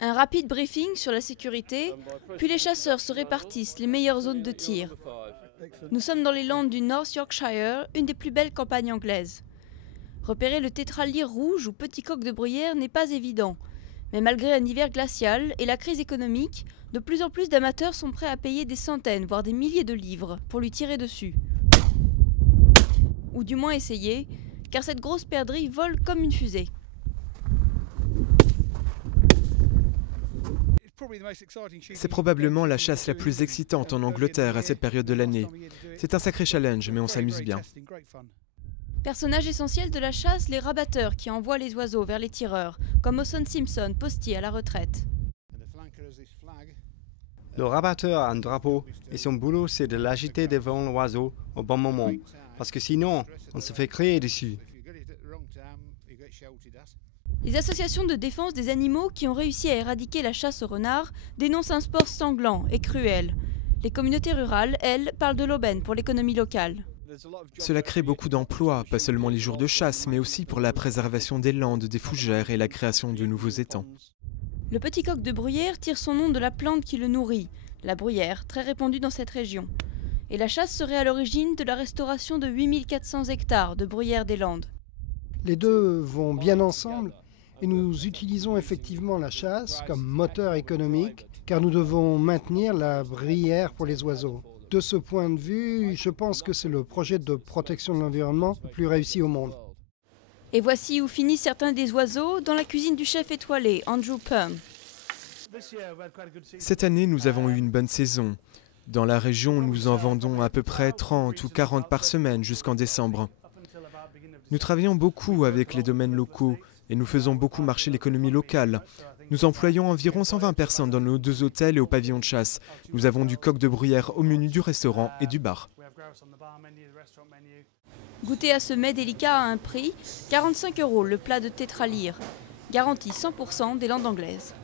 Un rapide briefing sur la sécurité, puis les chasseurs se répartissent les meilleures zones de tir. Nous sommes dans les Landes du North Yorkshire, une des plus belles campagnes anglaises. Repérer le tétralyre rouge ou petit coq de bruyère n'est pas évident. Mais malgré un hiver glacial et la crise économique, de plus en plus d'amateurs sont prêts à payer des centaines, voire des milliers de livres pour lui tirer dessus. Ou du moins essayer, car cette grosse perdrix vole comme une fusée. C'est probablement la chasse la plus excitante en Angleterre à cette période de l'année. C'est un sacré challenge, mais on s'amuse bien. Personnage essentiel de la chasse, les rabatteurs qui envoient les oiseaux vers les tireurs, comme Owen Simpson, postier à la retraite. Le rabatteur a un drapeau et son boulot c'est de l'agiter devant l'oiseau au bon moment, parce que sinon on se fait crier dessus. Les associations de défense des animaux qui ont réussi à éradiquer la chasse au renard dénoncent un sport sanglant et cruel. Les communautés rurales, elles, parlent de l'aubaine pour l'économie locale. Cela crée beaucoup d'emplois, pas seulement les jours de chasse, mais aussi pour la préservation des landes, des fougères et la création de nouveaux étangs. Le petit coq de bruyère tire son nom de la plante qui le nourrit, la bruyère, très répandue dans cette région. Et la chasse serait à l'origine de la restauration de 8400 hectares de bruyère des Landes. Les deux vont bien ensemble et nous utilisons effectivement la chasse comme moteur économique car nous devons maintenir la bruyère pour les oiseaux. De ce point de vue, je pense que c'est le projet de protection de l'environnement le plus réussi au monde. Et voici où finissent certains des oiseaux dans la cuisine du chef étoilé, Andrew Pum. Cette année, nous avons eu une bonne saison. Dans la région, nous en vendons à peu près 30 ou 40 par semaine jusqu'en décembre. Nous travaillons beaucoup avec les domaines locaux et nous faisons beaucoup marcher l'économie locale. Nous employons environ 120 personnes dans nos 2 hôtels et au pavillon de chasse. Nous avons du coq de bruyère au menu du restaurant et du bar. Goûter à ce mets délicat à un prix, 45 € le plat de tétralyre, garantie 100% des Landes anglaises.